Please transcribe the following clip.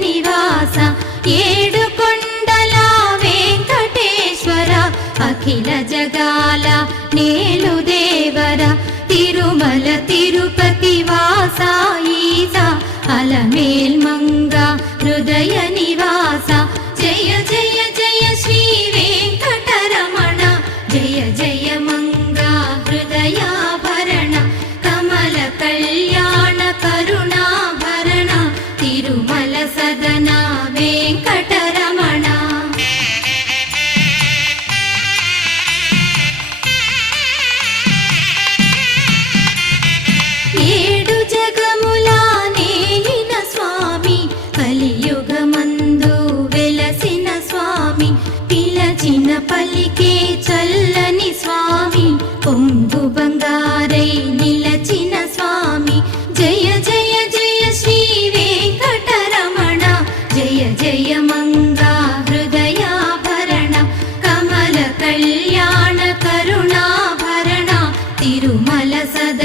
నివాస ఏడుకొండల వెంకటేశ్వర అఖిల జగాల నేలు దేవర తిరుమల తిరుపతి వాస ఈస అలమేల్ మంగ హృదయ నివాస జయ జయ జయ శ్రీ వెంకటరమణ జయ జయ మంగ హృదయాభరణ కమల కళ్యాణ కరుణాభరణ తిరుమల సదన వెంకటరమణ. ఏడు జగముల నేలిన స్వామి కలియుగమందు వెలసిన స్వామి పిలచిన పలికే చల్లని స్వామి పొంగు బంగారై నిలచిన స్వామి జయ జయ జయ శ్రీ వెంకటరమణ జయ జయ మంగా హృదయాభరణ కమల కళ్యాణ కరుణాభరణ తిరుమల సద